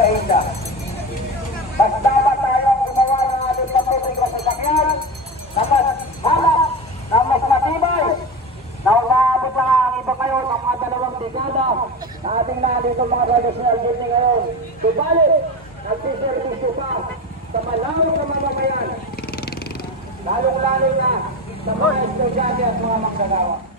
sa isla. Mas dapat tayong gumawa ng ating patuloy sa sakyan na mas halap, na mas matibay, na umaabot na ang iba kayo sa mga 2 dekada na ating nandito mga traditional building ngayon. Subalit, nagsiservisyo pa sa malawak na mamamayan, lalong-lalo na sa mga estudyante at mga manggagawa.